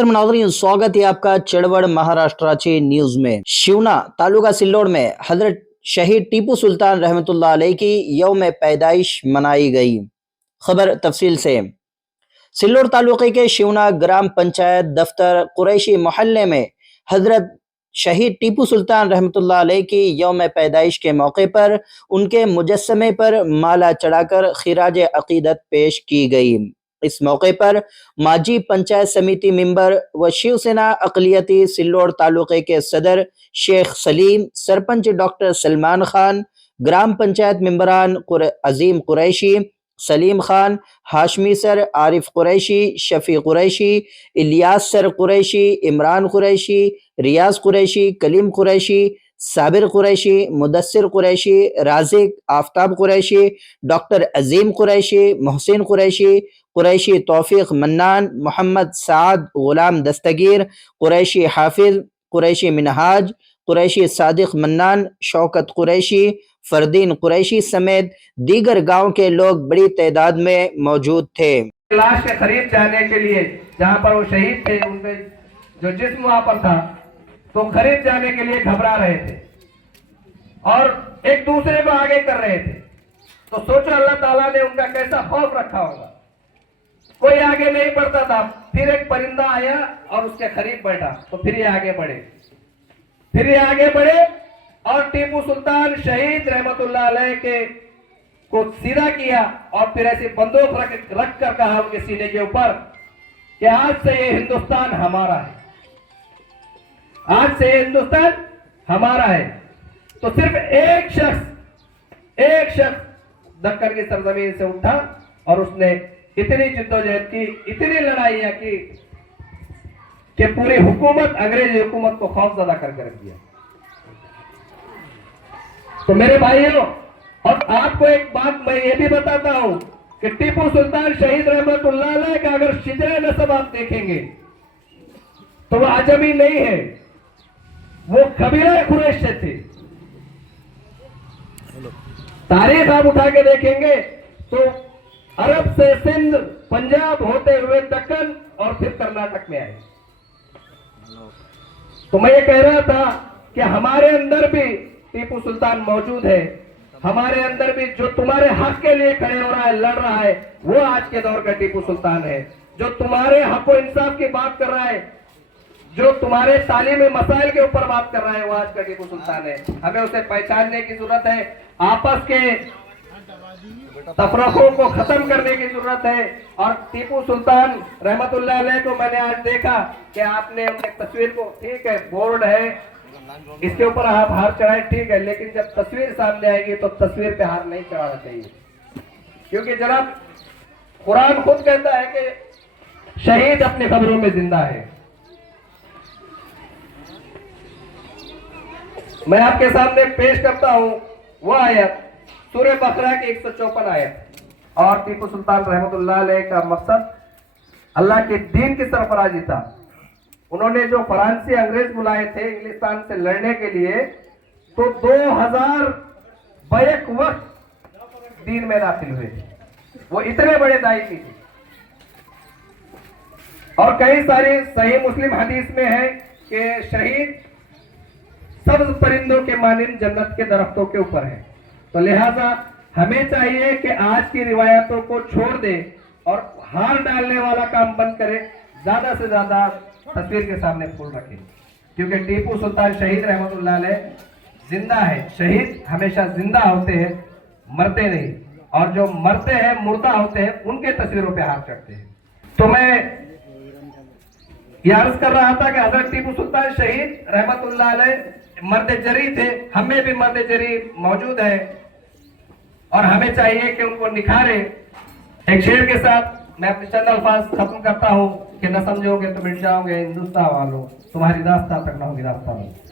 मोहतरम नाज़रीन, स्वागत है आपका चड़वड़ महाराष्ट्राची न्यूज में। शिवना तालुका सिल्लोड में हजरत शहीद टीपू सुल्तान रहमतुल्लाह अलैह की यौम पैदाइश मनाई गई। खबर तफसील से। सिल्लोड तालुके के शिवना ग्राम पंचायत दफ्तर कुरैशी मोहल्ले में हजरत शहीद टीपू सुल्तान रहमतुल्लाह अलैह की यौम पैदाइश के मौके पर उनके मुजस्समे पर माला चढ़ाकर खिराज अकीदत पेश की गई। इस मौके पर माजी पंचायत समिति मेंबर व शिवसेना अकलियती सिल्लोड तालुके के सदर शेख सलीम, सरपंच डॉक्टर सलमान खान, ग्राम पंचायत मेंबरान अजीम कुरैशी, सलीम खान, हाशमी सर, आरिफ कुरैशी, शफी कुरैशी, इलियास सर कुरैशी, इमरान कुरैशी, रियाज कुरैशी, कलीम कुरैशी, साबिर कुरैशी, मुदस्सिर कुरैशी, राजिक, आफ्ताब कुरैशी, डॉक्टर अजीम कुरैशी, मोहसिन कुरैशी, कुरैशी तौफीक मन्नान, मोहम्मद साद, गुलाम दस्तगीर, कुरैशी हाफिज, कुरैशी मिनहाज, कुरैशी सादिक मन्नान, शौकत कुरैशी, फरदीन कुरैशी समेत दीगर गांव के लोग बड़ी तादाद में मौजूद थे। लाश के करीब जाने के लिए जहां पर वो शहीद थे, उनके जो जिस्म वहां पर था, तो करीब जाने के लिए घबरा रहे थे और एक दूसरे को आगे कर रहे थे। तो सोचो अल्लाह ताला ने उनका कैसा खौफ रखा होगा। कोई आगे नहीं बढ़ता था, फिर एक परिंदा आया और उसके करीब बैठा, तो फिर ये आगे बढ़े और टीपू सुल्तान शहीद रहमतुल्लाह अलैह के को सीधा किया और फिर ऐसी बंदूक रख कर कहा उनके सीने के ऊपर कि आज से ये हिंदुस्तान हमारा है, आज से ये हिंदुस्तान हमारा है। तो सिर्फ एक शख्स दक्कन की सरजमीन से उठा और उसने इतनी जिद्दोजहद की, इतनी लड़ाइयां की कि पूरी हुकूमत, अंग्रेजी हुकूमत को खौफजदा करके रख दिया। तो मेरे भाइयों, और आपको एक बात मैं ये भी बताता हूं कि टीपू सुल्तान शहीद रहमतुल्लाह अलैह का अगर शिजरे नसब आप देखेंगे तो वो अजमी नहीं है, वो कबीला कुरैश से थे। तारीख आप उठा के देखेंगे तो अरब से सिंध, पंजाब होते हुए दक्कन और फिर कर्नाटक में आए। तो मैं ये कह रहा था कि हमारे अंदर भी टीपू सुल्तान मौजूद है, हमारे अंदर भी जो तुम्हारे हक के लिए खड़े हो रहा है, लड़ रहा है, वो आज के दौर का टीपू सुल्तान है। जो तुम्हारे हक व इंसाफ की बात कर रहा है, जो तुम्हारे तालीमी मसाइल के ऊपर बात कर रहा है, वो आज का टीपू सुल्तान है। हमें उसे पहचानने की जरूरत है, आपस के तफरकों को खत्म करने की जरूरत है। और टीपू सुल्तान रहमतुल्लाह अलैह को मैंने आज देखा कि आपने उनकी तस्वीर को, ठीक है बोर्ड है, इसके ऊपर आप हार चढ़ाए, ठीक है, लेकिन जब तस्वीर सामने आएगी तो तस्वीर पे हार नहीं चढ़ाना चाहिए, क्योंकि जनाब कुरान खुद कहता है कि शहीद अपनी खबरों में जिंदा है। मैं आपके सामने पेश करता हूं वो आयत, सूरह बकरा की 154 आयत। और टीपू सुल्तान रहमतुल्लाह अलैह का मकसद अल्लाह के दीन की सरफराजी था। उन्होंने जो फ्रांसी अंग्रेज बुलाए थे इंग्लिस्तान से लड़ने के लिए, तो 2000 बैक वक्त दीन में दाखिल हुए थे। वो इतने बड़े दाई थे। और कई सारी सही मुस्लिम हदीस में है कि शहीद सब्ज परिंदों के मानिंद जन्नत के दरख्तों के ऊपर है। तो लिहाजा हमें चाहिए कि आज की रिवायतों को छोड़ दे और हार डालने वाला काम बंद करें, ज्यादा से ज्यादा तस्वीर के सामने फूल रखें, क्योंकि टीपू सुल्तान शहीद रहमतुल्लाह अलैह जिंदा है। शहीद हमेशा जिंदा होते हैं, मरते नहीं, और जो मरते हैं, मुर्दा होते हैं, उनके तस्वीरों पे हाथ चढ़ते हैं। तो मैं ये अर्ज कर रहा था कि हजरत टीपू सुल्तान शहीद रहमतुल्लाह अलैह मर्द जरी थे, हमें भी मर्द जरी मौजूद है और हमें चाहिए कि उनको निखारे। एक शेर के साथ मैं अपने चंद अल्फाज खत्म करता हूं कि न समझोगे तो मिट जाओगे हिंदुस्तान वालों, तुम्हारी दास्तां तक न होगी दास्तां वालों।